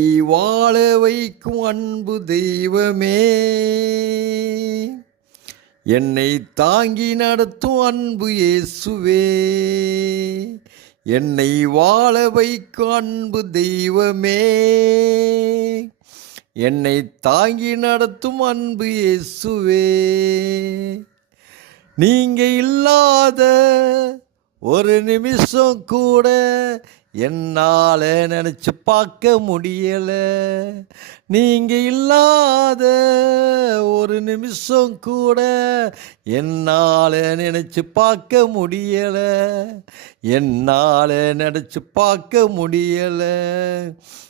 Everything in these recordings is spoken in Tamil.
வாழ வைக்கும் அன்பு தெய்வமே. என்னை தாங்கி நடத்தும் அன்பு இயேசுவே. என்னை வாழ வைக்கும் அன்பு தெய்வமே. என்னை தாங்கி நடத்தும் அன்பு இயேசுவே. நீங்கள் இல்லாத ஒரு நிமிஷம் கூட என்னால் நினச்சி பார்க்க முடியலை. நீங்கள் இல்லாத ஒரு நிமிஷம் கூட என்னால் நினச்சி பார்க்க முடியலை. என்னால் நினச்சி பார்க்க முடியலை.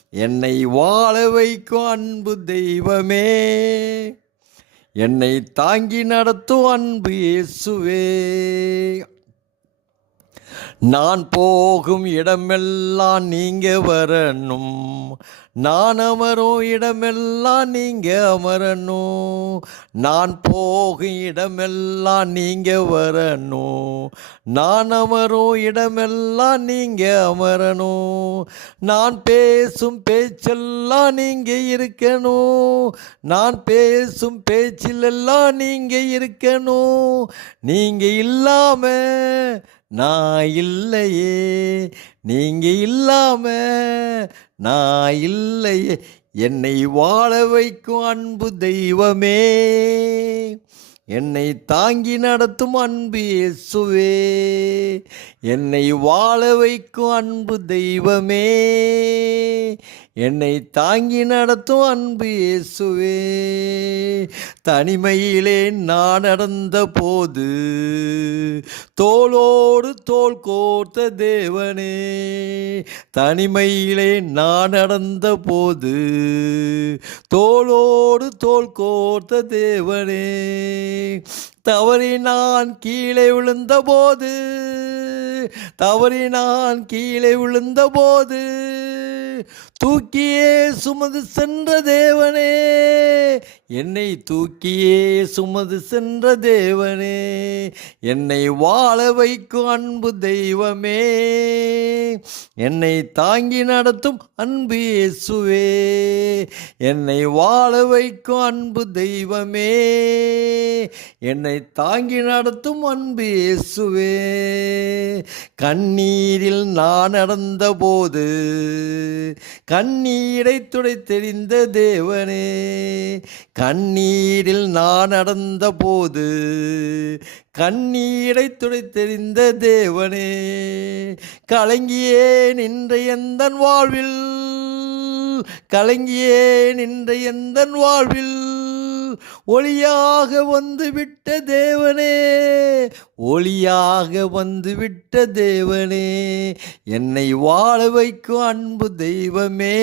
என்னை வாழ வைக்கும் அன்பு தெய்வமே. என்னை தாங்கி நடத்தும் அன்பு இயேசுவே. நான் போகும் இடமெல்லாம் நீங்க வரணும். நான் அமரும் இடமெல்லாம் நீங்க அமரணும். நான் போகும் இடமெல்லாம் நீங்க வரணும். நான் அமரும் இடமெல்லாம் நீங்க அமரணும். நான் பேசும் பேச்செல்லாம் நீங்க இருக்கணும். நான் பேசும் பேச்சிலெல்லாம் நீங்க இருக்கணும். நீங்க இல்லாம நான் இல்லையே நீங்க இல்லாம நான் இல்லையே. என்னை வாழ வைக்கும் அன்பு தெய்வமே என்னை தாங்கி நடத்தும் அன்பு இயேசுவே. என்னை வாழ வைக்கும் அன்பு தெய்வமே என்னை தாங்கி நடத்தும் அன்பு இயேசுவே. தனிமையிலே நான் நடந்த போது தோளோடு தோல் கோர்த்த தேவனே. தனிமையிலே நான் நடந்த போது தோளோடு தோல் கோர்த்த தேவனே. தவறி நான் கீழே விழுந்தபோது தவறி நான் கீழே விழுந்தபோது தூக்கியே சுமது சென்ற தேவனே. என்னை தூக்கியே சுமது சென்ற தேவனே. என்னை வாழ வைக்கும் அன்பு தெய்வமே. என்னை தாங்கி நடத்தும் அன்பு இயேசுவே. என்னை வாழ வைக்கும் அன்பு தெய்வமே. என்னை தாங்கி நடத்தும் அன்பு இயேசுவே. கண்ணீரில் நான் நடந்தபோது கண்ணீரை துடை தெரிந்த தேவனே கண்ணீரில் நான் நடந்தபோது கண்ணீரை துடை தெரிந்த தேவனே கலங்கியே நின்ற எந்த வாழ்வில் கலங்கியே நின்ற எந்த வாழ்வில். ஒளியாக வந்துவிட்ட தேவனே ஒளியாக வந்துவிட்ட தேவனே என்னை வாழ வைக்கும் அன்பு தெய்வமே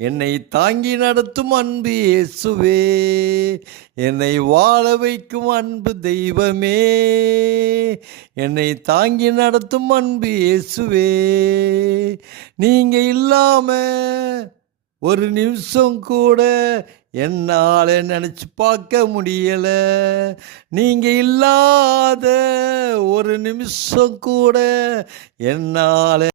என்னை தாங்கி நடத்தும் அன்பு இயேசுவே என்னை வாழ வைக்கும் அன்பு தெய்வமே என்னை தாங்கி நடத்தும் அன்பு இயேசுவே. நீங்க இல்லாம ஒரு நிமிஷம் கூட என்னால் நினச்சி பார்க்க முடியலை. நீங்கள் இல்லாத ஒரு நிமிஷம் கூட என்னால்